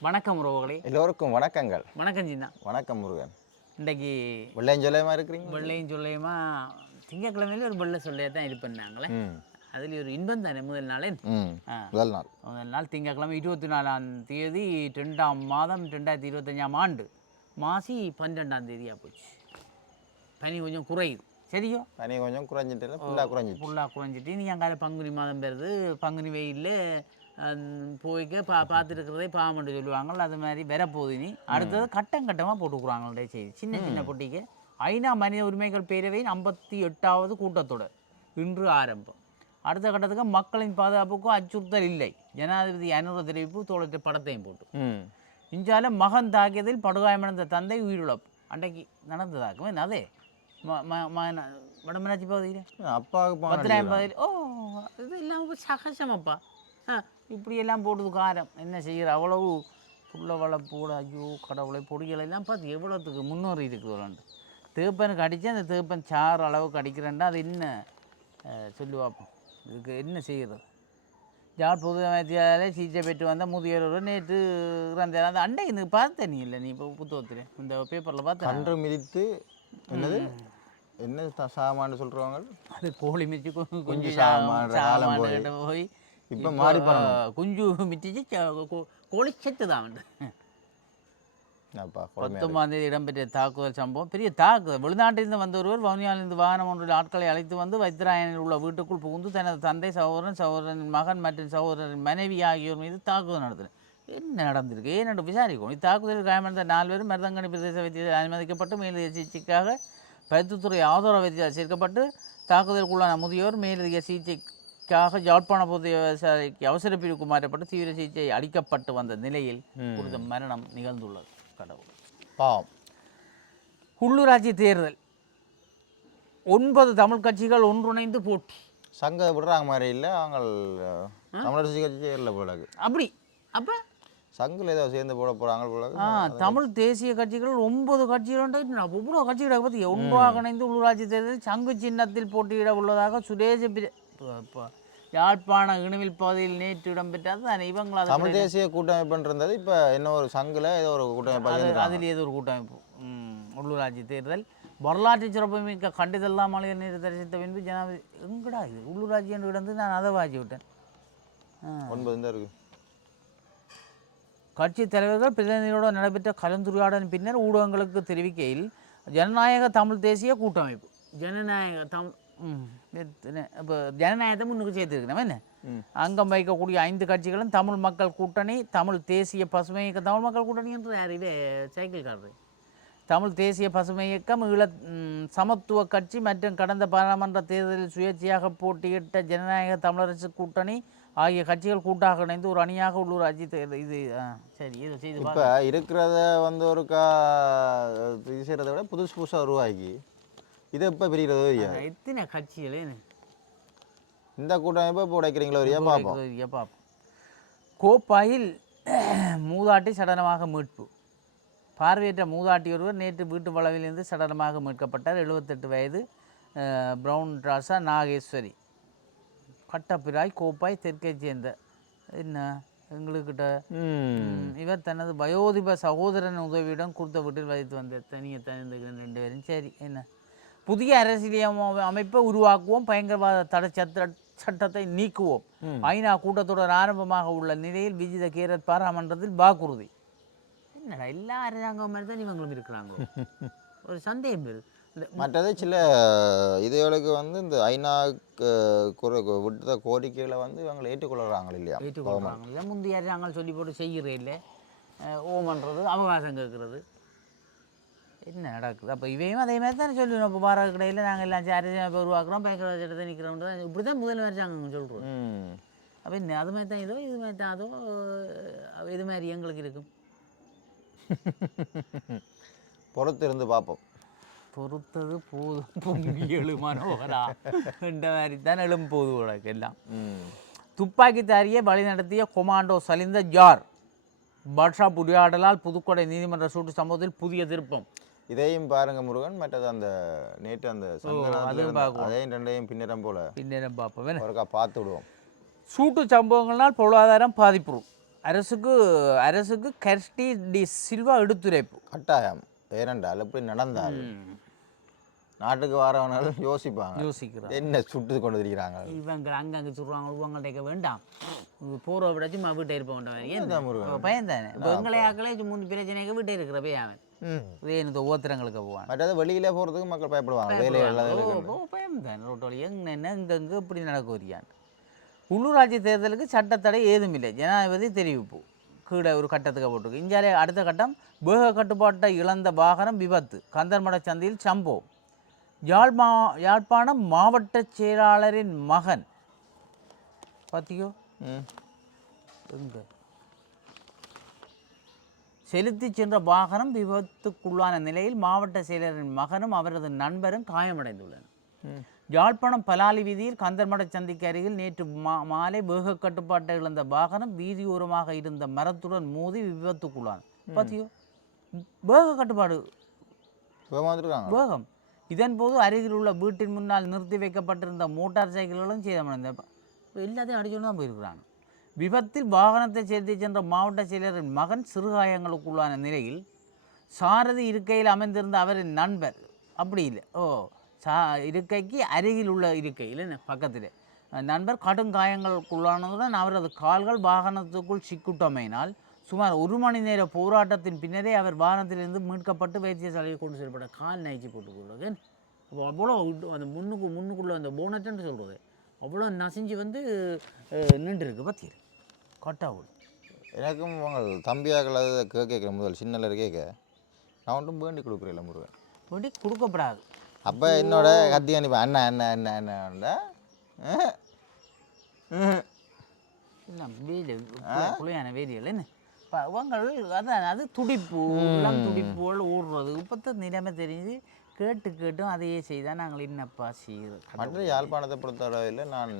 வணக்கம் உறவுகளே. எல்லோருக்கும் வணக்கங்கள். வணக்கம் சின்னா வணக்கம் முருகன். இன்றைக்கு வெள்ளையஞ்சொல்லையமா இருக்கிறீங்க? வெள்ளையும் சொல்லையுமா? திங்கக்கிழமையில ஒரு வெள்ளை சொல்லையே தான் இருப்பேன் நாங்களே ம். அதில் ஒரு இன்பம் தானே முதல் நாளே. முதல் நாள். முதல் நாள் திங்கக்கிழமை இருபத்தி நாலாம் தேதி ரெண்டாம் மாதம் ரெண்டாயிரத்தி இருபத்தஞ்சாம் ஆண்டு. மாசி பன்னிரெண்டாம் தேதியாக போச்சு. பனி கொஞ்சம் குறையுது. சரியோ? பனி கொஞ்சம் குறைஞ்சிட்டு ஃபுல்லாக குறைஞ்சிட்டு ஃபுல்லாக குறைஞ்சிட்டு. நீ அங்கால பங்குனி மாதம் பெறுது. பங்குனி வெயிலில் போய்க்க பா பார்த்துருக்கிறதே பாவம்னு சொல்லுவாங்கள்ல அது மாதிரி வரப்போகுது நீ அடுத்தது கட்டம் கட்டமாக போட்டுக்கிறாங்களே செய்தி சின்ன சின்ன பொட்டிக்கு ஐநா மனித உரிமைகள் பேரவையின் ஐம்பத்தி எட்டாவது கூட்டத்தொடர் இன்று ஆரம்பம். அடுத்த கட்டத்துக்கு மக்களின் பாதுகாப்புக்கும் அச்சுறுத்தல் இல்லை. ஜனாதிபதி அனுர தெரிவிப்பு தோழற்ற படத்தையும் போட்டு. இஞ்சால மகன் தாக்கியதில் படுகாயமடைந்த தந்தை உயிரிழப்பு. அன்றைக்கு நடந்ததாக்குமே. அதே? வடமராட்சி பகுதியில்? அப்பாவுக்கு பத்திராயம் பதில் ஓ இது எல்லாம் ஒரு சகஜமப்பா ஆ இப்படி எல்லாம் போடுது காரம். என்ன செய்கிற அவ்வளவு புள்ள வளப்பூட ஐயோ கடவுளை பொடிகளை எல்லாம் பார்த்து எவ்வளோத்துக்கு முன்னேறி இருக்குதுலாண்டு தேப்பனுக்கு அடித்து அந்த தேப்பன் சாறு அளவுக்கு அடிக்கிறேன்டா அது என்ன? அஹ், சொல்லி பார்ப்போம். இதுக்கு என்ன செய்கிறது ஜாட் பொது அமைத்தியாலே சிகிச்சை பெற்று வந்த முதியோர் நேற்று இறந்தார். அந்த அண்டை எனக்கு பார்த்தேன் நீ இல்லை? நீ இப்போ புத்தகத்தில் இந்த பேப்பரில் பார்த்தேன் கன்று மிதித்து என்னது? என்ன சாமான்னு சொல்றவங்க? அது கோழி மிச்சு கு- குஞ்சு குஞ்சு சாமான் சாமான் காலம் சாமான் போய். இப்ப மாறி. குஞ்சு மிச்சிச்சு ச- கோ- கோழி செத்து தான் பத்தொன்பதாம் தேதி இடம்பெற்ற தாக்குதல் சம்பவம். பெரிய தாக்குதல் வெளிநாட்டிலிருந்து வந்த ஒருவர் வவுனியாவிலிருந்து வாகனம் ஒன்றில் ஆட்களை அழைத்து வந்து வைத்திராயனில் உள்ள வீட்டுக்குள் புகுந்து தனது தந்தை சகோதரன் சகோதரன் மகன் மற்றும் சகோதரன் மனைவி ஆகியோர் மீது தாக்குதல் நடத்தினர். என்ன நடந்திருக்கு? ஏன்னு விசாரிக்கணும் இத்தாக்குதலில் காயமடைந்த நாலு பேரும் மருதங்கனி பிரதேச வைத்தியத்தில் அனுமதிக்கப்பட்டு மேலதிக சிகிச்சைக்காக பருத்தித்துறை ஆதரவு வைத்தியத்தில் சேர்க்கப்பட்டு தாக்குதலுக்குள்ளான முதியோர் மேலதிக சிகிச்சைக்காக யாழ்ப்பாண பொது விவசாயிக்கு அவசர பிரிவுக்கு மாற்றப்பட்டு தீவிர சிகிச்சை அளிக்கப்பட்டு வந்த நிலையில் குறித்த மரணம் நிகழ்ந்துள்ளது. கடவுள். பாவம். உள்ளூராட்சி தேர்தல். ஒன்பது தமிழ் கட்சிகள் ஒன்றிணைந்து போட்டி. சங்க விடுறாங்க மாதிரி இல்லை அவங்க தமிழரசு கட்சி இல்லை போலக்கு அப்படி. அப்போ? சங்கில் ஏதோ சேர்ந்து போட போகிறாங்க ஆ போலக்கு தமிழ் தேசிய கட்சிகள் ஒன்பது கட்சிகள் இவ்வளோ கட்சிகளை பற்றி ஒன்றாக இணைந்து உள்ளூராட்சி தேர்தலில் சங்கு சின்னத்தில் போட்டியிட உள்ளதாக சுரேஷ யாழ்ப்பாண இணுவில் பகுதியில் நேற்று இடம்பெற்றது தானே இவங்கள தமிழ் தேசிய கூட்டமைப்புன்னு இருந்தது இப்போ என்ன ஒரு சங்கில் ஏதோ ஒரு கூட்டமைப்பு. அதில் ஏதோ ஒரு கூட்டமைப்பு. உள்ளூராட்சி தேர்தல். வரலாற்று சிறப்புமிக்க கண்டிதெல்லாம் மலையை நீர் தரிசித்த பின்பு ஜனாதிபதி எங்கடா இது? உள்ளூராட்சி என்று கிடந்து நான் அதை வாசி விட்டேன். ஒன்பது தான் இருக்கு. கட்சி தலைவர்கள் பிரதிநிதிகளோடு நடைபெற்ற கலந்துரையாடலின் பின்னர் ஊடகங்களுக்கு தெரிவிக்கையில் ஜனநாயக தமிழ் தேசிய கூட்டமைப்பு. ஜனநாயக தமிழ் இப்போ ஜனநாயகத்தை முன்னுக்கு சேர்த்துருக்கணும் என்ன? அங்கம் வைக்கக்கூடிய ஐந்து கட்சிகளும் தமிழ் மக்கள் கூட்டணி தமிழ் தேசிய பசுமை இயக்கம் தமிழ் மக்கள் கூட்டணி என்று யார் இது சைக்கிள் காரரு தமிழ் தேசிய பசுமை இயக்கம் ஈழ சமத்துவ கட்சி மற்றும் கடந்த பாராளுமன்ற தேர்தலில் சுயேட்சையாக போட்டியிட்ட ஜனநாயக தமிழரசு கூட்டணி ஆகிய கட்சிகள் கூட்டாக இணைந்து ஒரு அணியாக உள்ளூராட்சி தேர்தல் இது சரி இது செய்து இப்போ இருக்கிறத வந்து ஒரு கா இது செய்கிறத விட புதுசு புதுசாக உருவாக்கி இதை எப்போ பிரிக்கிறது பாருங்க. எத்தனை கட்சிகளே இந்த கூட்டமைப்பை இப்போ உடைக்கிறீங்களோ வரியா பார்ப்போம் பார்ப்போம் கோப்பாயில் மூதாட்டி சடலமாக மீட்பு. பார்வையற்ற மூதாட்டி ஒருவர் நேற்று வீட்டு வளவிலிருந்து சடலமாக மீட்கப்பட்டார். எழுபத்தெட்டு வயது அஹ், பிரவுன் ராசா நாகேஸ்வரி. கட்டப்பிராய் கோப்பாய் தெற்கைச் சேர்ந்த. என்ன? எங்களுக்கிட்ட? இவர் தனது வயோதிப சகோதரன் உதவியுடன் கொடுத்த வீட்டில் வைத்து வந்த தனியை தனிந்த ரெண்டு பேரும். சரி என்ன? புதிய அரசியல் அமை- அமைப்பை உருவாக்குவோம். பயங்கரவாத தடை சட்ட சட்டத்தை நீக்குவோம். ஐநா கூட்டத்தொடர் ஆரம்பமாக உள்ள நிலையில் விஜித கேரட் பாராமன்றத்தில் வாக்குறுதி. என்னடா எல்லா அரசாங்கம் மாதிரி தான் இவங்களும் இருக்கிறாங்க. ஒரு சந்தேகம் இந்த மற்றது சில இதுகளுக்கு வந்து இந்த ஐநா குறை விட்ட கோரிக்கைகளை வந்து இவங்களை ஏற்றுக்கொள்கிறாங்க இல்லையா? ஏற்றுக்கொள்கிறாங்க முந்தைய அரசாங்கம் சொல்லி போட்டு செய்கிறே இல்லை ஓமன்றது அவகாசம் கேட்குறது. என்ன நடக்குது? அப்போ இவையும் அதே மாதிரி தானே சொல்லுவோம் இப்போ பாரத கடையில் நாங்கள் எல்லாம் அரசியல் உருவாக்குறோம் பயங்கரவாத சட்டத்தை நிற்கிறோம் இப்படி தான் முதல் அரசாங்கம் சொல்கிறோம் அப்போ என்ன அது மாதிரி தான் இதோ இது மாதிரி தான் அதோ இது மாதிரி எங்களுக்கு இருக்கும். பொறுத்து இருந்து பார்ப்போம். பொறுத்தது போதும் பொங்கி எழு மனோகரா இந்த மாதிரி தான் எழும் போது உனக்கு எல்லாம். ம். துப்பாக்கிதாரியை வழி நடத்திய கொமாண்டோ சலிந்த ஜார். பாட்ஷா புடியாடலால் புதுக்கோட்டை நீதிமன்ற சூட்டு சம்பவத்தில் புதிய திருப்பம். இதையும் பாருங்க முருகன் மற்றது அந்த நேற்று அந்த அதையும் ரெண்டையும் பின்னரம் போல பின்னரம் பார்ப்போம். ஒருக்கா பார்த்து விடுவோம். சூட்டு சம்பவங்களால் பொருளாதாரம் பாதிப்பு அரசுக்கு அரசுக்கு கர்ஸ்டி டி சில்வா எடுத்துரைப்பு. கட்டாயம். ஏனென்றால் இப்படி நடந்தால் நாட்டுக்கு வரவனாலும் யோசிப்பாங்க. யோசிக்கிறார் என்ன சுட்டு கொண்டு இருக்கிறாங்க இவங்க அங்கங்கே சொல்கிறாங்க இவங்கள்ட்ட வேண்டாம். போகிற விட சும்மா வீட்டை இருப்ப வேண்டாம் ஏன்? இதுதான் முருகன். பையன் தானே இப்போ எங்களை ஆக்களே முன் பிரச்சனைக்கு வீட்டை இருக்கிற பையன் அவன். வேணும் ஓத்திரங்களுக்கு போவான். மற்றது வெளியில போகிறதுக்கு மக்கள் பயப்படுவாங்க. வேலை பயம் தான் ரோட்டோட எங்க என்ன இங்கங்க இப்படி நடக்க வரியான் உள்ளூராட்சி தேர்தலுக்கு சட்டத்தடை ஏதும் இல்லை ஜனாதிபதி தெரிவிப்பு. கீழே ஒரு கட்டத்துக்கு போட்டிருக்கு. இந்தியாவிலே அடுத்த கட்டம் வேக கட்டுப்பாட்டை இழந்த வாகனம் விபத்து. கந்தர்மட சந்தையில் சம்பவம். யாழ் மா யாழ்ப்பாணம் மாவட்ட செயலாளரின் மகன். பார்த்தியோ? எங்க? செலுத்தி சென்ற வாகனம் விபத்துக்குள்ளான நிலையில் மாவட்ட செயலரின் மகனும் அவரது நண்பரும் காயமடைந்துள்ளனர். யாழ்ப்பாணம் பலாலி வீதியில் கந்தர்மட சந்திக்கு அருகில் நேற்று மா மாலை வேக கட்டுப்பாட்டை இழந்த வாகனம் வீதியோரமாக இருந்த மரத்துடன் மோதி விபத்துக்குள்ளான பார்த்தியோ வேக கட்டுப்பாடு. வேகம் இதன்போது அருகில் உள்ள வீட்டின் முன்னால் நிறுத்தி வைக்கப்பட்டிருந்த மோட்டார் சைக்கிள்களும் சேதமடைந்த எல்லாத்தையும் அடிச்சோன்னு தான் போயிருக்கிறாங்க. விபத்தில் வாகனத்தை செலுத்தி சென்ற மாவட்ட செயலரின் மகன் சிறுகாயங்களுக்குள்ளான நிலையில் சாரதி இருக்கையில் அமைந்திருந்த அவரின் நண்பர் அப்படி இல்லை. ஓ சா இருக்கைக்கு அருகில் உள்ள இருக்கை பக்கத்தில். நண்பர் கடும் காயங்களுக்குள்ளானதுடன் அவரது கால்கள் வாகனத்துக்குள் சிக்குட்டமையினால் சுமார் ஒரு மணி நேர போராட்டத்தின் பின்னரே அவர் வாகனத்திலிருந்து மீட்கப்பட்டு வைத்தியசாலையை கொண்டு செல்லப்பட்ட கால் நைச்சி போட்டுக்கொள்வது. அப்போ அவ்வளோ அந்த முன்னுக்கு முன்னுக்குள்ளே அந்த போனட்டுன்னு சொல்கிறது அவ்வளோ நசிஞ்சு வந்து நின்றுருக்கு பத்தியர் கட்டாவுள் எனக்கும் உங்கள் தம்பியாக்கள் அது கேட்க முதல் சின்னல கேட்க. நான் ஒன்றும் வேண்டி கொடுக்குறேன் முருகன். வேண்டி கொடுக்கப்படாது. அப்போ என்னோட கத்தி அனுப்பி அண்ணா அண்ணா அண்ணா அண்ணா குளியான வேலிகள் என்ன? இப்போ அவங்க அதான் அது துடிப்பு எல்லாம் துடிப்புகள் ஓடுறது இப்போத்த நிலைமை தெரிஞ்சு கேட்டு கேட்டும் அதையே செய்தால் நாங்கள் என்னப்பா செய்யுது மற்ற யாழ்ப்பாணத்தை பொறுத்தளவில் நான்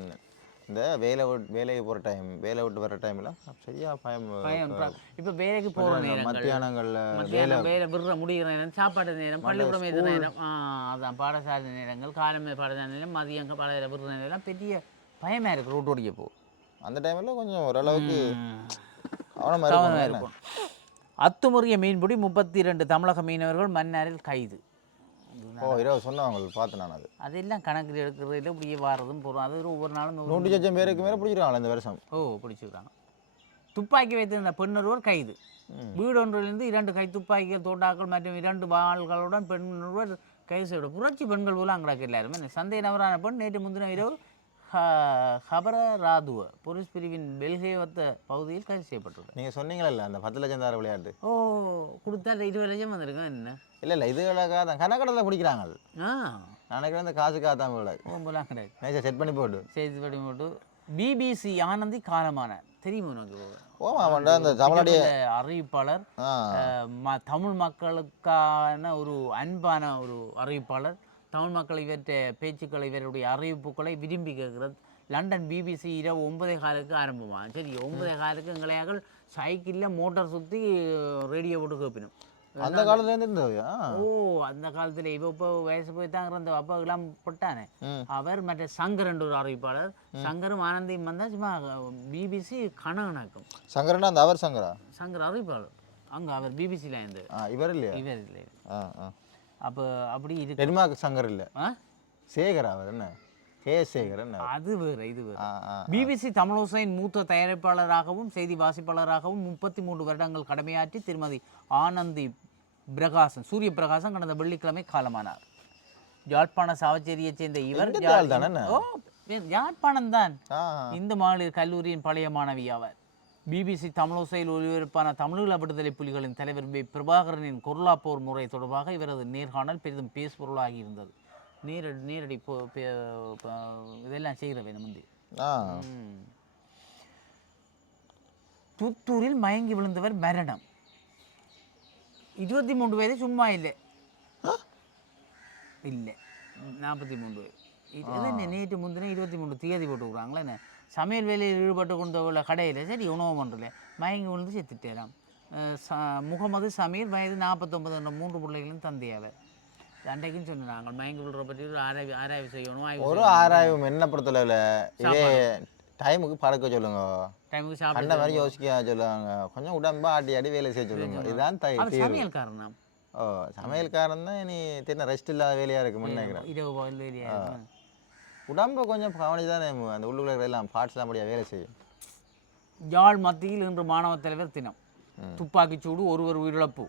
இந்த வேலை வேலைக்கு போகிற டைம் வேலை விட்டு வர டைமில் சரியா பயம் பயம் இப்போ வேலைக்கு போகிற நேரங்கள் மத்தியானங்களில் மத்தியானம் வேலை விடுற முடிகிற நேரம் சாப்பாடு நேரம் பள்ளிக்கூடம் எது நேரம் அதான் பாடசாலை நேரங்கள் காலமே பாடசாலை நேரம் மதியம் பாட விடுற நேரம் பெரிய பயமாக இருக்குது ரோட்டோடிய போ. அந்த டைமில் கொஞ்சம் ஓரளவுக்கு கவனமாக இருக்கும் அத்துமுறிய மீன்பிடி முப்பத்தி ரெண்டு தமிழக மீனவர்கள் மன்னாரில் கைது. ஓ இரவு சொன்னவங்க பார்த்தேன் நான் அது. அதெல்லாம் கணக்கில் எடுக்கிறதுல இப்படியே வாரதும் போகிறோம் அது ஒவ்வொரு நாளும் நூற்றி லட்சம் பேருக்கு மேலே பிடிச்சிருக்காங்களே இந்த வருஷம்? ஓ பிடிச்சிருக்காங்க. துப்பாக்கி வைத்திருந்த பெண்ணொருவர் கைது. வீடு ஒன்றிலிருந்து இரண்டு கை துப்பாக்கிகள் தோட்டாக்கள் மற்றும் இரண்டு வாள்களுடன் பெண்ணொருவர் கைது செய்யப்படும் புரட்சி பெண்கள் போல அங்கே எல்லாருமே. சந்தேக நபரான பெண் நேற்று முந்தின இரவு ஹ- ஹபர ராதுவ போலீஸ் பிரிவின் பெல்கேவத்த பகுதியில் கைது செய்யப்பட்டுள்ளது. நீங்கள் சொன்னீங்களே அந்த பத்து லட்சம் தார விளையாட்டு. ஓ கொடுத்தா இருபது லட்சம் வந்திருக்கேன் என்ன? இல்லை இல்லை இதுகளுக்காக தான் கணக்கடத்தில் பிடிக்கிறாங்க நினைக்கிறேன் இந்த காசுக்காக தான் ஓம்பலாம் கிடையாது. செட் பண்ணி போட்டு. செய்தி படி மட்டும் பிபிசி ஆனந்தி காலமான. தெரியுமா உனக்கு? ஓமா அவன்டா அந்த தமிழடைய பிரபல அறிவிப்பாளர் தமிழ் மக்களுக்கான ஒரு அன்பான ஒரு அறிவிப்பாளர் தமிழ் மக்கள் இவற்றை பேச்சுக்களை இவருடைய அறிவிப்புகளை விரும்பி கேட்கிறது. லண்டன் பிபிசி இரவு ஒன்பதே காலுக்கு ஆரம்பமா? சரி ஒன்பதே காலுக்கு எங்களையாக்கள் சைக்கிளில் மோட்டார் சுற்றி ரேடியோ போட்டு கேட்பினோம் அந்த காலத்துல இருந்து இருந்தது ஆ. ஓ அந்த காலத்தில் இப்போ இப்போ வயசு போய் தாங்கிற அந்த அப்பா எல்லாம் பட்டானே. அவர் மற்ற சங்கர் என்ற ஒரு அறிவிப்பாளர். சங்கரும் ஆனந்தியும் வந்தால் சும்மா பிபிசி கணக்கணக்கம் சங்கரனா அந்த அவர் சங்கரா? சங்கர் அறிவிப்பாளர். அங்கே அவர் பிபிசியில் இருந்து. இவர் இல்லையா? இவர் இல்லை. ஆ ஆ. அப்போ அப்படி இருக்கு. டென்மார்க் சங்கர் இல்லை? சேகர் அவர் என்ன? அது வேறு இது வேறு. பிபிசி தமிழோசையின் மூத்த தயாரிப்பாளராகவும் செய்தி வாசிப்பாளராகவும் முப்பத்தி மூன்று வருடங்கள் கடமையாற்றி திருமதி ஆனந்தி பிரகாசன் சூரிய பிரகாசன் கடந்த வெள்ளிக்கிழமை காலமானார். யாழ்ப்பாண சாவச்சேரியைச் சேர்ந்த இவர் யாழ்ப்பாணம் தான். இந்து மகளிர் கல்லூரியின் பழைய மாணவி ஆவார் பிபிசி தமிழோசையில் ஒளிபரப்பான தமிழீழ விடுதலை புலிகளின் தலைவர் வி. பிரபாகரனின் கொர்லாப்போர் முறை தொடர்பாக இவரது நேர்காணல் பெரிதும் பேசுபொருளாகி இருந்தது. நேரடி நேரடி போ- இதெல்லாம் செய்கிறவை முந்தி. ஆ. ம். புத்தூரில் மயங்கி விழுந்தவர் மரணம். இருபத்தி மூன்று வயது சும்மா இல்லை. இல்லை. நாற்பத்தி மூன்று என்ன நேற்று முந்தின இருபத்தி மூணு தேதி போட்டு விட்றாங்களா என்ன? சமையல் வேலையில் ஈடுபட்டு கொண்ட கடையில் சரி உணவு பண்ணுறல மயங்கி விழுந்து செத்துட்டேராம். அஹ் ச- முகமது சமீர் வயது நாற்பத்தொம்பது என்ற மூன்று பிள்ளைகளும் தந்தையாவர். அன்றைக்கும் சொன்னாங்க மயங்கி விழுற பற்றி ஒரு ஆராய்வு ஆராய்வு செய்யணும் ஒரு ஆராய்வும் என்ன பொறுத்தளவில்? இதே டைமுக்கு பறக்க சொல்லுங்க. டைமுக்கு சாப்பிட மாதிரி யோசிக்க சொல்லுவாங்க. கொஞ்சம் உடம்பா ஆட்டி ஆடி வேலை செய்ய சொல்லுங்க. இதுதான் தை தீர்வு. சமையல்காரனா ஓ சமையல்காரன் தான் இனி தென்ன ரெஸ்ட் இல்லாத வேலையாக இருக்குன்னு நினைக்கிறேன். வேலையா இருக்கும். உடம்ப கொஞ்சம் கவனிச்சு தானே அந்த உள்ளுக்குள்ள எல்லாம் பார்ட்ஸ்லாம் முடியாது வேலை செய்யும். யாழ் மத்தியில் இன்று மாணவ தலைவர் தினம். துப்பாக்கிச் சூடு ஒருவர் உயிரிழப்பு.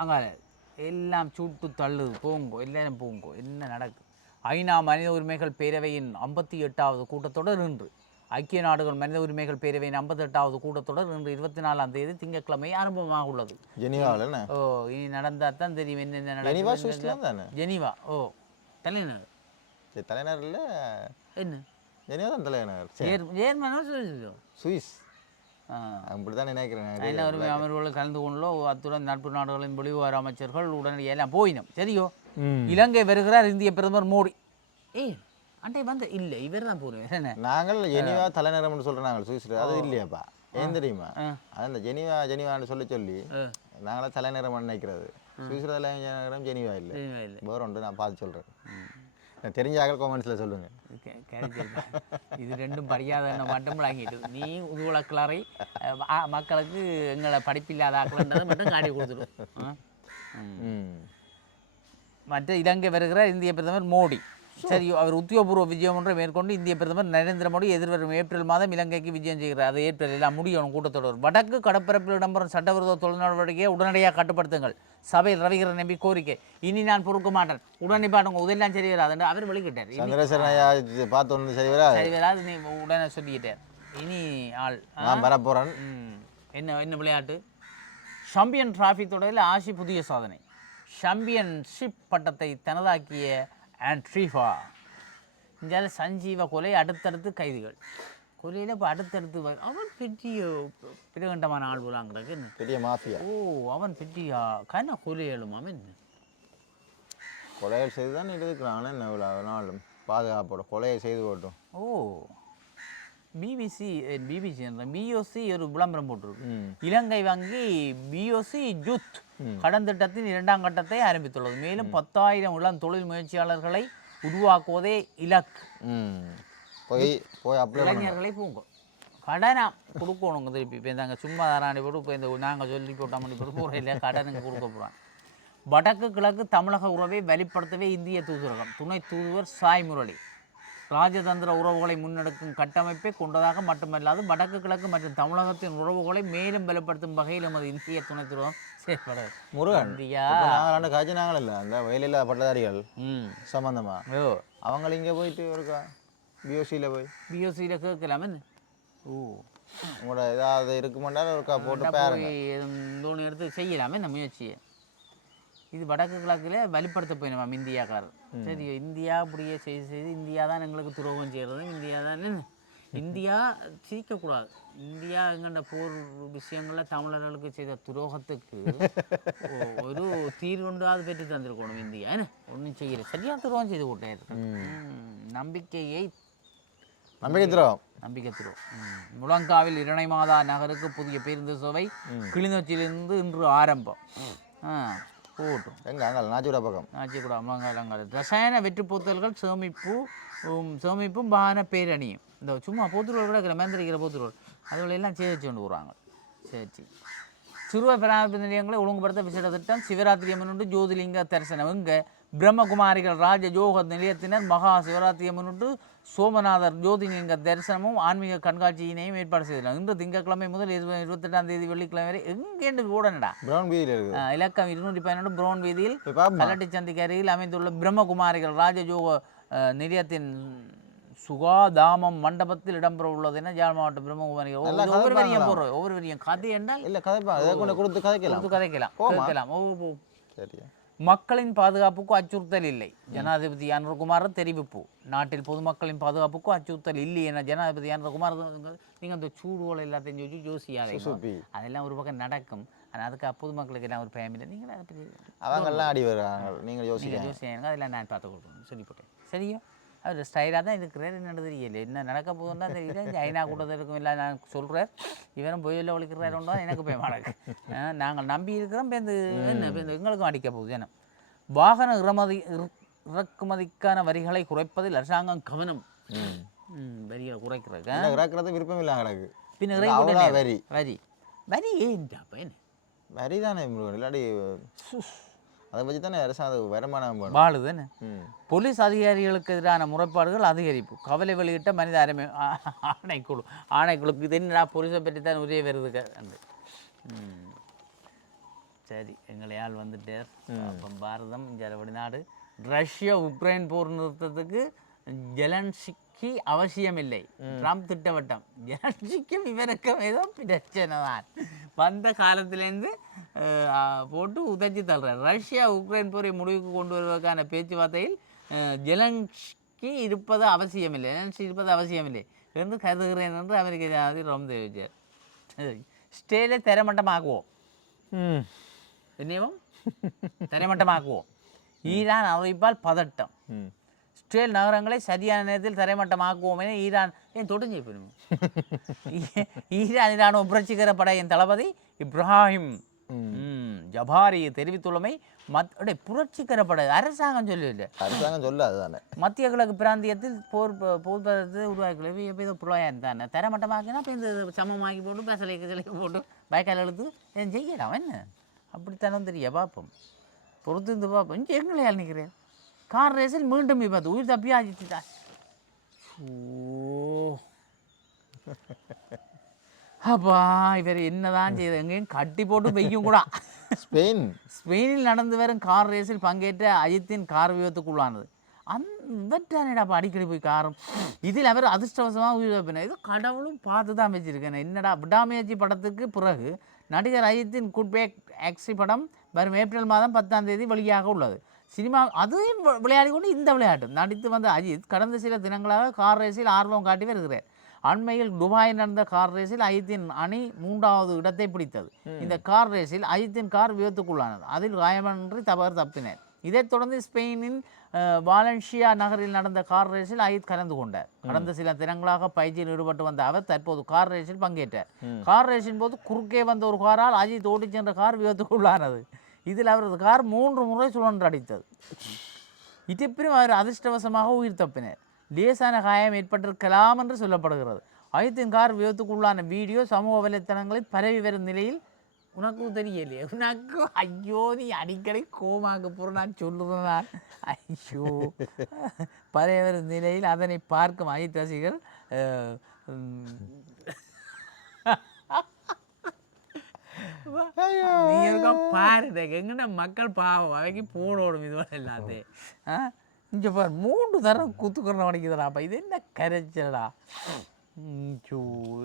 அங்கால எல்லாம் சூட்டு தள்ளுது. போங்கோ எல்லாரும் போங்கோ என்ன நடக்கு. ஐநா மனித உரிமைகள் பேரவையின் ஐம்பத்தி எட்டாவது கூட்டத்தொடர் இன்று. ஐக்கிய நாடுகள் மனித உரிமைகள் பேரவையின் ஐம்பத்தி எட்டாவது கூட்டத்தொடர் இன்று இருபத்தி நாலாம் தேதி திங்கட்கிழமை ஆரம்பமாக உள்ளது. ஜெனிவாவில் ஓ இனி நடந்தா தான் தெரியும் என்னென்ன நடக்குது ஜெனீவா ஓ தலைநகர். தலைநகர் இல்லை? என்ன? ஜெனிவா தான் தலைநகர். ஜேர்மனோ சுவிஸ். ஆ. அப்படி தான் நினைக்கிறேன் ஐநா உரிமை அமர்வுகளில் கலந்து கொண்டோ அத்துடன் நட்பு நாடுகளின் வெளிவார அமைச்சர்கள் உடனடியாக எல்லாம் போயினோம். சரியோ இலங்கை வருகிறார் இந்திய பிரதமர் மோடி. ஏய் அண்டை வந்து இல்லை இவர் தான் போகிறேன் என்ன? நாங்கள் ஜெனிவா தலைநகரம்னு சொல்கிறோம் நாங்கள் சுவிஸ்ல. அது இல்லையாப்பா? ஏன் தெரியுமா? அந்த ஜெனிவா ஜெனிவான்னு சொல்லி சொல்லி. நாங்களாம் தலைநகரம் நினைக்கிறது சுவிஸ்ல தலைநகரம் ஜெனிவா இல்லை. வேற ஒன்று நான் பார்த்து சொல்கிறேன் தெரிஞ்சாக காமெண்ட்ஸில் சொல்லுங்கள் இது ரெண்டும் படிக்காத மட்டும் விளங்கிட்டு நீ உதுவள கிளறை மக்களுக்கு எங்களை படிப்பில்லாத ஆக்கலன்றதை மட்டும் காட்டி கொடுத்துடும் மற்ற இலங்கை வருகிறார் இந்திய பிரதமர் மோடி. சரி அவர் உத்தியோகபூர்வ விஜயம் ஒன்றை மேற்கொண்டு இந்திய பிரதமர் நரேந்திர மோடி எதிர்வரும் ஏப்ரல் மாதம் இலங்கைக்கு விஜயம் செய்கிறார். அது ஏப்ரல் எல்லாம் முடியணும் கூட்டத்தொடர். வடக்கு கடற்பரப்பில் இடம்பெறும் சட்டவிரோத தொழில் நடவடிக்கையை உடனடியாக கட்டுப்படுத்துங்கள். சபையில் ரவிகரன் நம்பி கோரிக்கை. இனி நான் பொறுக்க மாட்டேன். உடனே பாட்டுங்க இதெல்லாம் சரி வராது அவர் வெளிக்கிட்டார் இது பார்த்து ஒன்று சரி வரா சரி வராது நீ உடனே சொல்லிக்கிட்டார். இனி ஆள்? நான் வர போகிறேன் ம். என்ன என்ன விளையாட்டு? சாம்பியன் டிராஃபி தொடரில் ஆஷி புதிய சாதனை. சாம்பியன்ஷிப் பட்டத்தை தனதாக்கிய ஆண்ட்ரீஃபா இந்தியாவில் சஞ்சீவ கொலை அடுத்தடுத்து கைதுகள். கொலையில் இப்போ அடுத்தடுத்து அவன் பெரிய பிரகண்டமான ஆள் போலாங்கிறதுக்கு என்ன பெரிய மாஃபியா. ஓ அவன் பெரிய கன கொலை எழுமாம் என்ன கொலைகள் செய்து தான் இருக்கிறான் என்ன இவ்வளோ நாளும் பாதுகாப்போட கொலையை செய்து போட்டும். ஓ. பிபிசி பிபிசி பிஓசி ஒரு விளம்பரம் போட்டிருக்கு. இலங்கை வங்கி பிஓசி ஜூத். கடன் திட்டத்தின் இரண்டாம் கட்டத்தை ஆரம்பித்துள்ளது. மேலும் பத்தாயிரம் இளம் தொழில் முயற்சியாளர்களை உருவாக்குவதே இலக்கு. போய் போய் பண்ண இளைஞர்களை பூங்கும் கடனா கொடுக்கணுங்க திருப்பி. இப்போ நாங்கள் சும்மா தாராண்டி போட்டு இப்போ இந்த நாங்கள் சொல்லி போட்டால் மணி போட்டு இல்லையா? கடனுக்கு கொடுக்க போகிறோம் வடக்கு கிழக்கு தமிழக உறவை வலுப்படுத்தவே இந்திய தூதரகம். துணை தூதுவர் சாய் முரளி. ராஜதந்திர உறவுகளை முன்னெடுக்கும் கட்டமைப்பை கொண்டதாக மட்டுமல்லாது வடக்கு கிழக்கு மற்றும் தமிழகத்தின் உறவுகளை மேலும் பலப்படுத்தும் வகையில் நமது இந்திய துணை தூதரகம் முருகன். இந்தியா இப்போ நாங்கள் ரெண்டு காய்ச்சி நாங்கள் இல்லை அந்த வயலில் பட்டதாரிகள் ம். சம்மந்தமா ஓ. அவங்கள இங்கே போயிட்டு இருக்கா? பிஓசியில் போய். பிஓசியில் கேட்கலாமே. ஓ. உங்களோட ஏதாவது இருக்குமெண்டா ஒருக்கா போட்டு பாருங்க. தோணி எடுத்து செய்யலாமே இந்த முயற்சியை. இது வடக்கு கிழக்கில் வலுப்படுத்த போயினோம் இந்தியாக்காரர் சரி இந்தியா அப்படியே செய்து செய்து இந்தியா தான் எங்களுக்கு துரோகம் செய்கிறது இந்தியா தான் இந்தியா சிரிக்கக்கூடாது. இந்தியா எங்கண்ட போர் விஷயங்களில் தமிழர்களுக்கு செய்த துரோகத்துக்கு ஒரு தீர்வுண்டாவது பெற்று தந்திருக்கணும் இந்தியா. என்ன? ஒன்றும் செய்யல. சரியாக துரோகம் செய்து விட்டாரு நம்பிக்கையை நம்பிக்கை தரோம் நம்பிக்கை துரோகம். முழங்காவில் இரணை மாதா நகருக்கு புதிய பேருந்து சேவை கிளிநொச்சியிலிருந்து இன்று ஆரம்பம். ஆ போகட்டும் எங்க அங்கே நாச்சிவிட பக்கம். ஆட்சிக்கூட அமங்கலங்கள். ரசாயன வெற்று போத்தல்கள் சேமிப்பு சேமிப்பும் வாகன பேரணியும். இந்த சும்மா போத்துருவல் கூட இருக்கிற மேந்திரிக்கிற போத்துருவல் அதுகளை எல்லாம் சேர்த்து கொண்டு வருவாங்க சரி சரி சிறுவர் பராமரிப்பு நிலையங்களை ஒழுங்குபடுத்த விசேட திட்டம் சிவராத்திரி முன்னிட்டு ஜோதிலிங்க தரிசனம். இங்கே பிரம்மகுமாரிகள் ராஜ யோக நிலையத்தினர் மகா சிவராத்திரியை முன்னிட்டு சோமநாதர் ஜோதிலிங்க தரிசனமும் ஆன்மீக கண்காட்சியினையும் ஏற்பாடு செய்திருந்தாங்க இன்று திங்கட்கிழமை முதல் இருபது இருபத்தெட்டாம் தேதி வெள்ளிக்கிழமை வரை எங்கேண்டு ஓடனடா பிரவுன் வீதியில் இலக்கம் இருநூற்றி பதினொன்று புரோன் வீதியில் கல்லட்டி சந்திக்கு அருகில் அமைந்துள்ள பிரம்மகுமாரிகள் ராஜயோக ஆஹ், நிலையத்தின் சுகாதாமம் மண்டபத்தில் இடம்பெற உள்ளது என ஜாழ் மாவட்ட பிரம்மகுமாரிகள் நல்லா ஒவ்வொரு- வரியும்? போடுறோம் ஒவ்வொரு வரியும் கதை என்றால் இல்லை கதைப்பா. கொடுத்து கதைக்கலாம். கொடுத்து கதைக்கலாம் போமா. கேட்கலாம் ஓ ஓ. சரி மக்களின் பாதுகாப்புக்கு அச்சுறுத்தல் இல்லை. ஜனாதிபதி அனுர்குமார் தெரிவிப்பு. நாட்டில் பொதுமக்களின் பாதுகாப்புக்கு அச்சுறுத்தல் இல்லை என ஜனாதிபதி அனுர்குமார் நீங்கள் அந்த சூடுவோல் எல்லாத்தையும் சொல்லி சுசுப்பி. அதெல்லாம் ஒரு பக்கம் நடக்கும். ஆனால் அதுக்கு பொதுமக்களுக்கு எல்லாம் ஒரு பயம் இல்லை? நீங்கள் அதை பற்றி அவங்கெல்லாம் அடி வருவாங்க. நீங்கள் யோசிக்க யோசிங்க. அதெல்லாம் நான் பார்த்து கொடுக்கணும். சொல்லி போட்டேன் சரியா? அவர் ஸ்டைலாக தான் இருக்கிறார். என்ன தெரியல. என்ன நடக்க போகுதுன்னு தான் தெரியல. இந்த ஐநா கூட்டத்தில் இருக்கும். இல்லை நான் சொல்கிறேன் இவரும் பொய்யில் ஒழிக்கிறாரோன்னு தான் எனக்கு பயமாக இருக்கு நாங்கள் நம்பி இருக்கிறோம். பேருந்து என்ன பேருந்து எங்களுக்கும் அடிக்க போகுது ஏன்னா வாகன இறமதி இற- இறக்குமதிக்கான வரிகளை குறைப்பதில் அரசாங்கம் கவனம். குறைக்கிறதுக்கு என்ன இறக்குறது விருப்பம் இல்லை கிடக்கு. பின்ன. வரி. வரி. வரி என்ன? வரி தானே இல்லாட்டி அதை வச்சு தானே அரசாங்கம் வருமானம் வாழுது ம். போலீஸ் அதிகாரிகளுக்கு எதிரான முறைப்பாடுகள் அதிகரிப்பு. கவலை வெளியிட்ட மனித அரிமை ஆணைக்குழு ஆணைக்குழுக்கு இது என்னடா போலீஸை பற்றி தான் உரிய அண்டு. ம். சரி எங்களை ஆள் வந்துட்டார். அப்போ பாரதம் இந்தியா வெளிநாடு. ரஷ்யா உக்ரைன் போர் நிறுத்தத்துக்கு ஜெலன்சிக்கு அவசியமில்லை. ட்ரம்ப் திட்டவட்டம். ஜெலன்சிக்கும் இவருக்கும் ஏதோ பிரச்சனை தான் வந்த காலத்திலேருந்து போட்டு உதச்சி தள்ளுறார். ரஷ்யா உக்ரைன் போரை முடிவுக்கு கொண்டு வருவதற்கான பேச்சுவார்த்தையில் ஜெலன்ஸ்கி இருப்பது அவசியமில்லை. ஜெலன்ஸ்கி இருப்பது அவசியமில்லை என்று கருதுகிறேன் என்று அமெரிக்க ஜனாதிபதி ரொம்ப தெரிவித்தார் ஸ்டேலை தரமட்டமாக்குவோம். ம். என்னையும்? தரைமட்டமாக்குவோம். ஈரான் அறிவிப்பால் பதட்டம். இஸ்ரேல் நகரங்களை சரியான நேரத்தில் தரைமட்டமாக்குவோம் என ஈரான் ஏன் தொடங்கி போயிடும் ஈரான் இராணுவ புரட்சிகர படையின் தளபதி இப்ராஹிம் ஜபாரி தெரிவித்துள்ளமை மத் புரட்சிகர படை அரசாங்கம் சொல்லல அரசாங்கம் சொல்லாது தானே மத்திய கிழக்கு பிராந்தியத்தில் போர் போர் பதத்தை உருவாக்கல ஏதோ புலவாயம் தானே தரமட்டமாக்கினா இப்போ இந்த சமமாக்கி போட்டு பேசலை கிசலை போட்டு பயக்கால் எழுத்து ஏன் செய்யலாம் என்ன அப்படித்தானே தெரிய பார்ப்போம் பொறுத்து இருந்து பார்ப்போம் எங்களையால் நிற்கிறேன் கார் ரேஸில் மீண்டும் விபத்து உயிர் தப்பி ஆகிட்டுதா ஓ அப்பா இவர் என்னதான் செய்யுது எங்கேயும் கட்டி போட்டு பெய்யும் கூட. ஸ்பெயின் ஸ்பெயினில் நடந்து வரும் கார் ரேஸில் பங்கேற்ற அஜித்தின் கார் விபத்துக்குள்ளானது. அந்த அடிக்கடி போய் காரும். இதில் அவர் அதிர்ஷ்டவசமாக உயிர் தப்பினார் இது கடவுளும் பார்த்து தான் வச்சிருக்கேன் என்னடா விடாமுயற்சி படத்துக்கு பிறகு நடிகர் அஜித்தின் குட் பேக் ஆக்சி படம் வரும் ஏப்ரல் மாதம் பத்தாம் தேதி வெளியாக உள்ளது. சினிமா அதையும் விளையாடி கொண்டு இந்த விளையாட்டு நடித்து வந்த அஜித் கடந்த சில தினங்களாக கார் ரேஸில் ஆர்வம் காட்டி வருகிறார். அண்மையில் துபாயில் நடந்த கார் ரேஸில் அஜித்தின் அணி மூன்றாவது இடத்தை பிடித்தது. இந்த கார் ரேஸில் அஜித்தின் கார் விபத்துக்குள்ளானது. அதில் காயமின்றி தவறு தப்பினர். இதைத் தொடர்ந்து ஸ்பெயினின் அஹ், வாலன்சியா நகரில் நடந்த கார் ரேஸில் அஜித் கலந்து கொண்டார். கடந்த சில தினங்களாக பயிற்சியில் ஈடுபட்டு வந்த அவர் தற்போது கார் ரேஸில் பங்கேற்றார். கார் ரேஸின் போது குறுக்கே வந்த ஒரு காரால் அஜித் ஓட்டிச் சென்ற கார் விபத்துக்குள்ளானது. இதில் அவரது கார் மூன்று முறை சுழன்றடித்தது இருப்பினும் அவர் அதிர்ஷ்டவசமாக உயிர் தப்பினர். லேசான காயம் ஏற்பட்டிருக்கலாம் என்று சொல்லப்படுகிறது. அஜித்தின் கார் விபத்துக்குள்ளான வீடியோ சமூக வலைத்தளங்களில் பரவி வரும் நிலையில் உனக்கும் தெரியலையே. உனக்கு ஐயோ நீ அடிக்கடி கோமாக்கு போகிற நான் சொல்லுறேன் ஐயோ. பரவி வரும் நிலையில் அதனை பார்க்கும் அஜித் ரசிகர்கள் மக்கள் பாவம் அவைக்கு போடணும் இதுவரை எல்லாத்தையும் ஆ இங்கே பாரு மூன்று தரம் குத்துக்கிறன வணிக்குதுடா அப்போ இது என்ன கரைச்சலடா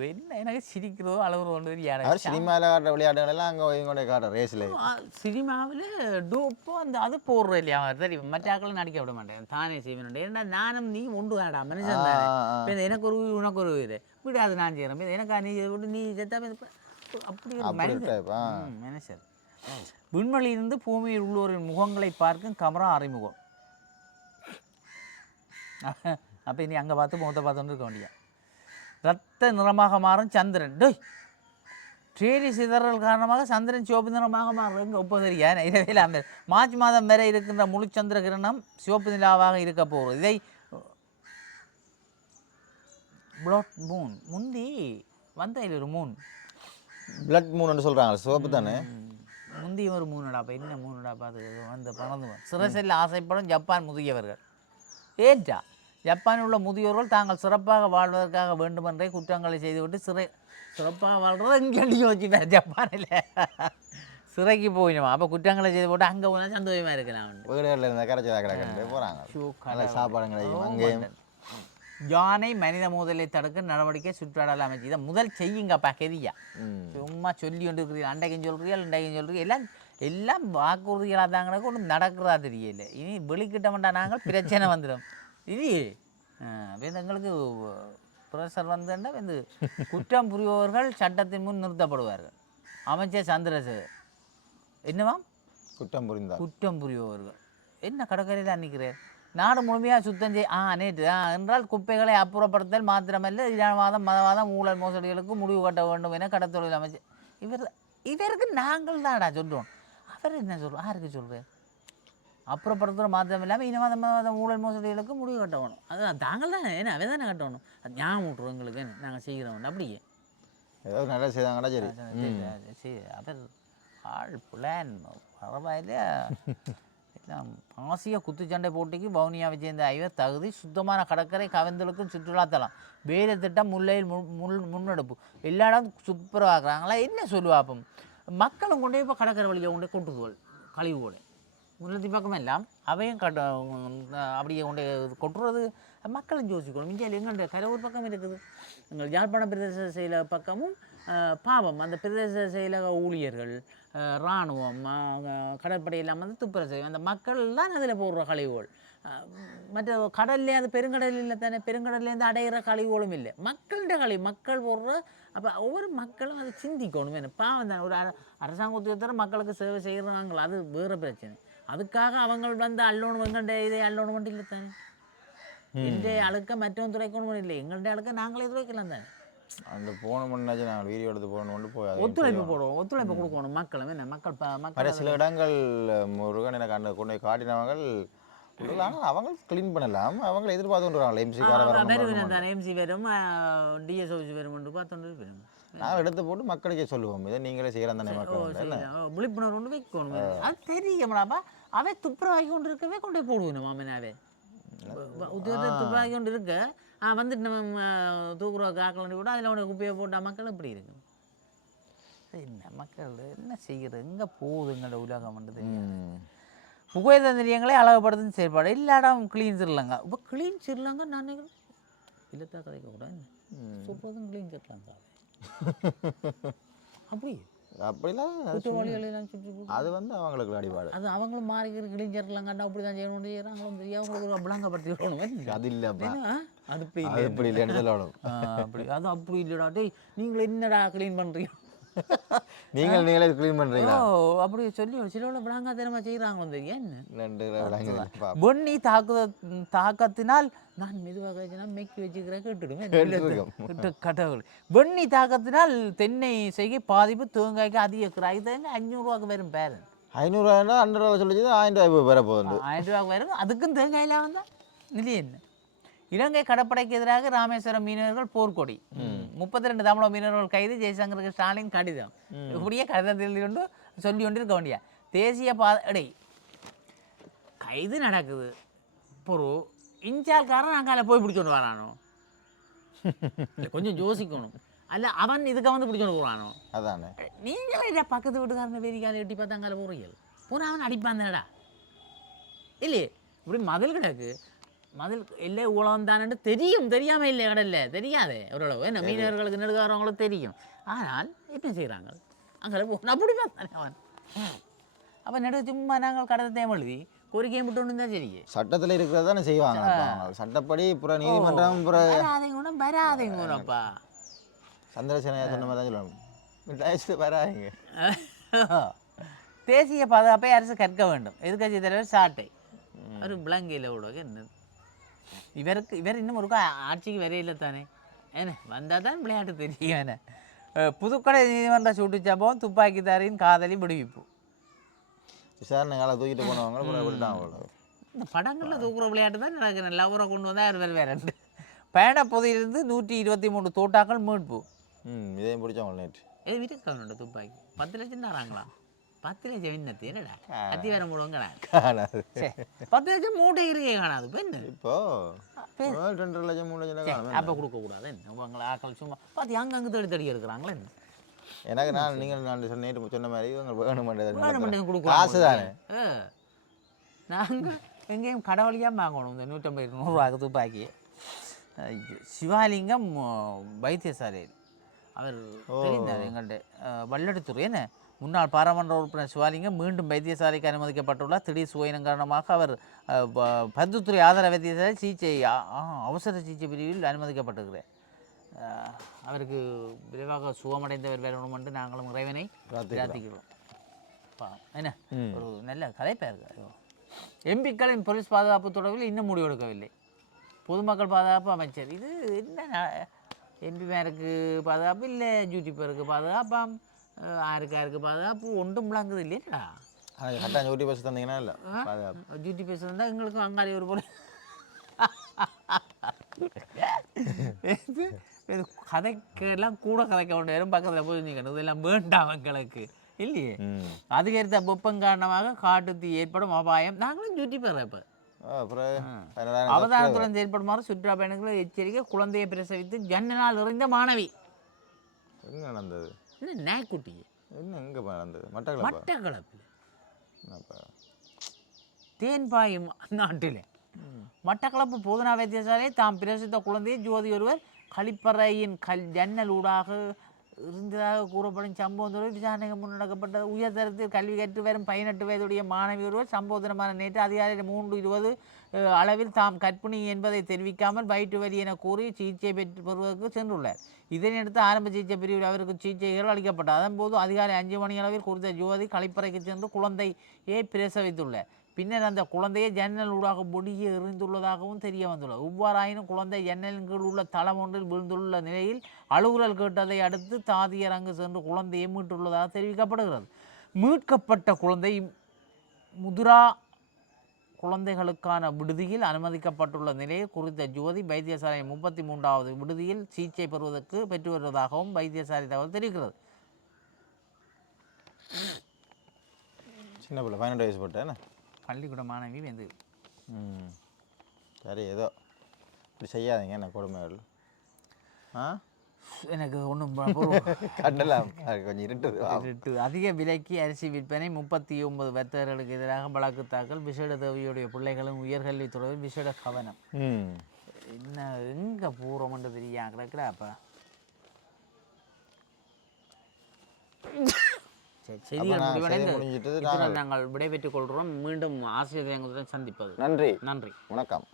என்ன எனக்கு சிரிக்கிறதோ அழுகுறதோ ஒன்று எனக்கு சினிமாவில் காட்டுற விளையாட்டுகள் எல்லாம் அங்கே இவங்க காட்டுற ரேஸில் சினிமாவில் டூப்போ அந்த அது போடுற இல்லையா அவர் தெரியும் மற்ற ஆக்களும் நடிக்க விட மாட்டேன் தானே செய்வேன் ஏன்னா நானும் நீ ஒன்று தானடா மனுஷன் தானே எனக்கு ஒரு உயிர் உனக்கு ஒரு உயிர் விடாது நான் செய்கிறேன் எனக்கா நீ நீ செத்தாம இருப்ப. அப்படி ஒரு அப்படி மனிதன் type, ஆ. ம், மனுஷன் விண்வெளியிலிருந்து பூமியில் உள்ளோரின் முகங்களை பார்க்கும் கமரா அறிமுகம். அப்போ இனி அங்கே பார்த்து முகத்தை பார்த்துட்டு இருக்க வேண்டிய ரத்த நிறமாக மாறும் சந்திரன். டேய் ட்ரேலி சிதறல் காரணமாக சந்திரன் சிவப்பு நிறமாக மாறும். எங்கே ஒப்பது இரவில் அந்த மார்ச் மாதம் வரை இருக்கின்ற முழு சந்திர கிரணம் சிவப்பு நிலாவாக இருக்க போகிறது இதை பிளாட் மூன் முந்தி வந்த ஒரு மூன் பிளட் மூணுன்னு சொல்கிறாங்க சிவப்பு தானே? முந்தி ஒரு மூணுடா அப்போ என்ன மூணுடா பார்த்து வந்து பறந்து வரும். சிறசெல்ல ஆசைப்படும் ஜப்பான் முதியவர்கள். ஏற்றா? ஜப்பானில் உள்ள முதியோர்கள் தாங்கள் சிறப்பாக வாழ்வதற்காக வேண்டுமென்றே குற்றங்களை செய்துவிட்டு சிறை சிறப்பாக வாழ்றது இங்கே யோசிப்பார் ஜப்பானில். சிறைக்கு போயிடுமா அப்போ குற்றங்களை செய்து போட்டு அங்கே போனால் சந்தோஷமாக இருக்கலாம் வீடுகளில் இருந்த கரைச்சதா கிடக்குன்னு போகிறாங்க சாப்பாடு கிடைக்கும் அங்கேயும் யானை மனித மோதலை தடுக்க நடவடிக்கை சுற்றாடல் அமைச்சு. இதை முதல் செய்யுங்கப்பா கெதியா. சும்மா சொல்லி கொண்டு இருக்கிறீங்க அண்டைக்கும் சொல்கிறீர்கள் இண்டைக்கும் சொல்கிறீங்க எல்லாம் எல்லாம் வாக்குறுதிகளாக தாங்க ஒன்றும் நடக்கிறதா தெரியல. இனி வெளிக்கிட்டோம்டா நாங்கள் பிரச்சனை வந்துடும். இது எங்களுக்கு ப்ரெஷர் வந்துன்னா வந்து குற்றம் புரிபவர்கள் சட்டத்தின் முன் நிறுத்தப்படுவார்கள். அமைச்சர் சந்திரசேகர். என்னவா குற்றம் புரிந்தார். குற்றம் புரிபவர்கள். என்ன கடற்கரையில் நிற்கிறேன் நாடு முழுமையாக சுத்தம் செய் ஆ நேற்று ஆ என்றால் குப்பைகளை அப்புறப்படுத்தல் மாத்திரமல்ல இனவாதம் மதவாதம் ஊழல் மோசடிகளுக்கு முடிவு கட்ட வேண்டும் என கடத்தொழில் அமைச்சர் இவர் இவருக்கு நாங்கள் தான்டா சொல்கிறோம் அவர் என்ன சொல்கிறோம் யாருக்கு சொல்கிறேன் அப்புறப்படுத்துகிற மாத்திரம் இல்லாமல் இனவாத மதவாத ஊழல் மோசடிகளுக்கு முடிவு கட்டணும் அதுதான் தாங்கள் தான் என்ன அவை தானே கட்டணும் அது ஞாபகம் விட்டுரும் எங்களுக்கு நாங்கள் செய்கிறோம் அப்படியே ஏதோ நல்லா செய்தாங்கன்னா சரி சரி அவர் ஆள் பிளான் பரவாயில்ல இஸ்லாம் ஆசிய குத்துச்சண்டை போட்டிக்கு வவுனியாவை சேர்ந்த ஐவர் தகுதி சுத்தமான கடற்கரை கவர்ந்தலுக்கும் சுற்றுலாத்தலம் வேலை திட்டம் முல்லையில் மு- முள் முன்னெடுப்பு. எல்லா இடம் சூப்பராக இருக்கிறாங்களா? என்ன சொல்லுவாப்பம்? மக்களும் கொண்டு இப்போ கடற்கரை வழியை கொண்டு போல் கொட்டுதுவல் கழிவுகோடு முன்னத்தி பக்கம் எல்லாம் அவையும் கட்ட அப்படியே கொண்டு கொட்டுறது மக்களும் யோசிக்கணும். இந்தியாவில் எங்கள்கிட்ட ஒரு பக்கம் இருக்குது. எங்கள் யாழ்ப்பாண பிரதேச செயல பக்கமும் பாவம். அந்த பிரதேச செயலக ஊழியர்கள் இராணுவம் கடற்படை எல்லாம் வந்து துப்புரவு. செய்யும் அந்த மக்கள் தான் அதில் போடுற கழிவுகள். மற்ற கடல்லே அது பெருங்கடலில் தானே பெருங்கடல்லேருந்து அடையிற கழிவுகளும் இல்லை. மக்கள்கிட்ட கழிவு மக்கள் போடுற அப்போ ஒவ்வொரு மக்களும் அதை சிந்திக்கணும். என்ன பாவம் தானே. ஒரு அர- அரசாங்க உத்தியோகத்தர் மக்களுக்கு சேவை செய்கிறாங்களோ அது வேறு பிரச்சனை. அதுக்காக அவங்க வந்து அல்லோணும் எங்கள்கிட்ட இதை அல்லோணும் மட்டும் இல்லை தானே. எந்த அழுக்க மற்றவன் துறைக்கணும் இல்லை. எங்கள்கிட்ட அழுக்க நாங்களே துறைக்கலாம் தானே. அந்த போன முன்னாச்சு நாங்கள் வீடியோ எடுத்து போகணும்னு போய் ஒத்துழைப்பு போடுவோம் ஒத்துழைப்பு கொடுக்கணும் மக்களும் என்ன மக்கள் சில இடங்கள் முருகன் எனக்கு அந்த கொண்டு போய் காட்டினவங்க ஆனால் அவங்க க்ளீன் பண்ணலாம் அவங்க எதிர்பார்த்து கொண்டுறாங்களே எம்சி கார வர வெறும் தானே எம்சி வரும் டிஎஸ் ஆஃபீஸ் வரும் பார்த்து வரும் நான் எடுத்து போட்டு மக்களுக்கே சொல்லுவோம் இதை நீங்களே செய்கிறேன் தானே மக்கள் விழிப்புணர்வு கொண்டு வைக்கணும் அது தெரியுமாப்பா அவன் துப்புரவாகி கொண்டு இருக்கவே கொண்டு போய் போடுவேன் மாமனாவே துப்புரவாகி கொண்டு இருக்க ஆ வந்துட்டு நம்ம தூக்குறவ காக்கலாம் கூட அதில் உனக்கு குப்பையை போட்டால் மக்கள் எப்படி இருக்கும்? என்ன மக்கள் என்ன செய்கிறது எங்கே போகுதுங்கிற உலகம் வந்து தெரியாது. புகையிலை நிலையங்களை அழகுபடுத்தும் செயல்பாடு. எல்லா இடம் க்ளீன் ஸ்ரீலங்கா இப்போ க்ளீன் ஸ்ரீலங்கா நான் நினைக்கிறேன். இல்லத்தா கதைக்க கூட சொல்கிறதும் க்ளீன் ஸ்ரீலங்கா அப்படி அப்படிலாம் அது வந்து அவங்களுக்கு அடிபாடு. அது அவங்களும் மாறிக்கிற கிழிஞ்சிடலாம் கண்டா அப்படி தான் செய்யணும் செய்யறாங்களும் தெரியும் அவங்களுக்கு ஒரு விளங்கப்படுத்தி விடணும் அது இல்லைப்பா? அது இப்படி அது இப்படி இல்லைன்னு சொல்லணும். அப்படி அது அப்படி இல்லைடா. டேய் நீங்கள் என்னடா க்ளீன் பண்ணுறீங்க நீங்கள் நீங்களே க்ளீன் பண்ணுறீங்களா ஓ அப்படி சொல்லி விளங்காத்தனமா செய்கிறாங்க தெரியும் என்ன ரெண்டு விளங்குதுப்பா பொன்னி தாக்குத தாக்கத்தினால் நான் மெதுவாக வச்சுனா மெக்கி வச்சுக்கிறேன். கேட்டுடுவேன் கடவுள். வெண்ணி தாக்கத்தினால் தென்னை செய்கை பாதிப்பு தேங்காய்க்கு அதிக கிராய் தேங்காய் அஞ்சூறுவாக்கு வரும் பேரு ஐநூறுரூவா ஹண்ட்ரட் ரூபா சொல்லிச்சு ஆயிரம் ரூபாய் வர போகுது ஆயிரம் ரூபாய்க்கு வரும். அதுக்கும் தேங்காயில் வந்தா? நிலை என்ன? இலங்கை கடற்படைக்கு எதிராக ராமேஸ்வரம் மீனவர்கள் போர்க்கொடி. முப்பத்தி ரெண்டு தமிழக மீனவர்கள் கைது ஜெய்சங்கருக்கு ஸ்டாலின் கடிதம். இப்படியே எழுதி கொண்டு சொல்லி கொண்டு இருக்க வேண்டிய தேசிய பா எடை கைது நடக்குது. பொறு இன்சால்காரன் அங்கால போய் பிடிச்சோண்டு வரானோ? இல்ல, கொஞ்சம் யோசிக்கணும். அல்ல அவன் இதுக்கு வந்து பிடிச்சோண்டு போறானோ? அதானே. நீங்களே இதை பக்கத்து வீட்டுக்காரங்க வேதிக்கால எட்டி பார்த்தா அங்கால போறீங்க பூரா அவன் அடிப்பான் தானடா? இல்லையே இப்படி மதில் கிடக்கு. மதில் இல்லை உலகம் தானே தெரியும் தெரியாம இல்லை கடல்ல. தெரியாதே ஓரளவு என்ன மீனவர்களுக்கு நெடுகாரவங்களுக்கு தெரியும். ஆனால் என்ன செய்கிறாங்க அங்கே போ நான் அப்படி தானே அவன். அப்போ நெடு சும்மா நாங்கள் கடத்தையும் எழுதி கோரிக்கையும் விட்டு தான் சரியே சட்டத்தில் இருக்கிறது தானே செய்வாங்க. சட்டப்படி புற நீதிமன்றம் புற வராதைங்க கூட வராதைங்க கூடப்பா சந்திரசேனையா சொன்ன மாதிரி தான் சொல்லணும். வராங்க தேசிய பாதுகாப்பை அரசு கற்க வேண்டும். எதிர்க்கட்சி தலைவர் சாட்டை. ஒரு விளங்கையில் விட என்ன? இவருக்கு இவர் இன்னும் ஒரு ஆட்சிக்கு வரையில தானே என்ன வந்தால் தான் விளையாட்டு தெரியும் என்ன புதுக்கடை நீதிமன்ற சூட்டு சம்பவம் துப்பாக்கிதாரின் காதலி விடுவிப்பு விசாரணை காலை தூக்கிட்டு போனவங்க இந்த படங்களில் தூக்குற விளையாட்டு தான் நடக்குது லவரை கொண்டு வந்தால் அவர் வேறு வேறண்டு பயண பொதியிலிருந்து நூற்றி இருபத்தி மூணு தோட்டாக்கள் மீட்பு ம் இதையும் பிடிச்சவங்க நேற்று ஏ வீட்டுக்கு துப்பாக்கி பத்து லட்சம் தராங்களா பத்து லட்சம் விண்ணத்து என்னடா அத்தி வேற மூடுவாங்கடா காணாது பத்து லட்சம் மூட்டை இருக்கே காணாது இப்போ என்ன இப்போ ரெண்டு லட்சம் மூணு லட்சம் அப்போ கொடுக்கக்கூடாது என்ன உங்களை ஆக்கள் சும்மா பார்த்து அங்கே அங்கே தேடி தேடி எடுக்கிறாங்களே என்ன எனக்கு நான் நீங்கள் நான் சொன்ன நேற்று சொன்ன மாதிரி இவங்க வேணும் வேணுமெண்டே பண்ணுறது கொடுக்கலாம் காசு தானே நாங்கள் எங்கேயும் கடை வழியாக வாங்கணும் இந்த நூற்றம்பது நூறுரூவாக்கு துப்பாக்கி. சிவாலிங்கம் வைத்தியசாலையில் அவர் தெரிந்தார் எங்கள்கிட்ட வல்லடித்துறை என்ன முன்னாள் பாராளுமன்ற உறுப்பினர் சிவாலிங்கம் மீண்டும் வைத்தியசாலைக்கு அனுமதிக்கப்பட்டுள்ளார். திடீர் சுவையினம் காரணமாக அவர் அஹ், ப- பருத்தித்துறை ஆதார வைத்தியசாலை சிகிச்சை அவசர சிகிச்சை பிரிவில் அனுமதிக்கப்பட்டிருக்கிறார். அவருக்கு விரைவாக சுகமடைந்தவர் வரணும் என்று நாங்களும் இறைவனை பிரார்த்திக்கிறோம். என்ன? ஒரு நல்ல கதைப்பாக இருக்கு. எம்பிக்களின் போலீஸ் பாதுகாப்பு தொடர்பில் இன்னும் முடிவெடுக்கவில்லை பொதுமக்கள் பாதுகாப்பு அமைச்சர். இது என்ன எம்பிமாருக்கு பாதுகாப்பு இல்லை யூடியூப்பருக்கு பாதுகாப்பாம். பாதுகாப்பு ஒன்றும் விளங்குது இல்லையா ஆனால் கரெக்டாக ஜோடி பஸ் தந்தீங்கன்னா இல்லை பாதுகாப்பு டியூட்டி பேசுகிறதா எங்களுக்கும் அங்காடி ஒரு போல கதைக்கெல்லாம் கூட கதைக்க வேண்டிய நேரம் பக்கத்தில் போய் நிற்கணும் இதெல்லாம் வேண்டாம் எங்களுக்கு இல்லையே அதிகரித்த வெப்பம் காரணமாக காட்டு தீ ஏற்படும் அபாயம் நாங்களும் சுற்றி பெறோம் இப்போ அவதானத்துடன் செயல்படுமாறு சுற்றுலா பயணிகளை எச்சரிக்கை குழந்தையை பிரசவித்து ஜன்னலால் எறிந்த மாணவி நடந்தது என்ன நாய்க்குட்டி? என்ன எங்கே நடந்தது? மட்டக்களப்பா? மட்டக்களப்பில். தேன்பாயும் நாட்டில். மட்டக்களப்பு போதனா வைத்தியசாலை தாம் பிரசித்த குழந்தையை ஜோதி ஒருவர் கழிப்பறையின் கல் ஜன்னல் ஊடாக இருந்ததாக கூறப்படும் சம்பவம் தொடர்பில் விசாரணைக்கு முன்னெடுக்கப்பட்ட உயர்தரத்தில் கல்வி கற்று வரும் பதினெட்டு வயதுடைய மாணவி ஒருவர் சம்பவ தினமான நேற்று அதிகாலை மூன்று இருபது அளவில் தாம் கற்பிணி என்பதை தெரிவிக்காமல் வயிற்று வலி என கூறி சிகிச்சை பெற்று பெறுவதற்கு சென்றுள்ளார். இதனையடுத்து ஆரம்ப சிகிச்சை பிரிவில் அவருக்கு சிகிச்சைகள் அளிக்கப்பட்டது. அதன்போது அதிகாலை அஞ்சு மணி அளவில் குறித்த ஜோதி கழிப்பறைக்கு சென்று குழந்தையை பிரசவித்துள்ளார். பின்னர் அந்த குழந்தையை ஜன்னல் ஊடாக முடிய எறிந்துள்ளதாகவும் தெரிய வந்துள்ளது. இவ்வாறாயினும் குழந்தை ஜன்னலின் கீழ் உள்ள தளம் ஒன்றில் விழுந்துள்ள நிலையில் அலுவலல் கேட்டதை அடுத்து தாதியர் அங்கு சென்று குழந்தையை மீட்டுள்ளதாக தெரிவிக்கப்படுகிறது. மீட்கப்பட்ட குழந்தை முதுரா குழந்தைகளுக்கான விடுதியில் அனுமதிக்கப்பட்டுள்ள நிலையில் குறித்த ஜோதி வைத்தியசாலை முப்பத்தி மூன்றாவது விடுதியில் சிகிச்சை பெறுவதற்கு பெற்று வருவதாகவும் வைத்தியசாலை தகவல் தெரிவிக்கிறது. சின்ன பிள்ளை பதினெட்டு வயசு போட்டேன் பள்ளிக்கூட மாணவி வந்து. ம். சரி ஏதோ இப்படி செய்யாதீங்க என்ன கொடுமைகள். ஆ? எனக்கு ஒன்றும் கண்டலாம். கொஞ்சம் இருட்டுது. அதிக விலைக்கு அரிசி விற்பனை முப்பத்தி ஒன்பது வர்த்தகர்களுக்கு எதிராக வழக்கு தாக்கல். விசேட தேவியுடைய பிள்ளைகளும் உயர்கல்வி தொடர்பில் விசேட கவனம். என்ன எங்கே பூர்வம்னு தெரியா? கிடக்குடா அப்போ. நாங்கள் விடைபெற்றுக் கொள்கிறோம். மீண்டும் ஆசிரியர் சந்திப்பது. நன்றி. நன்றி. வணக்கம்.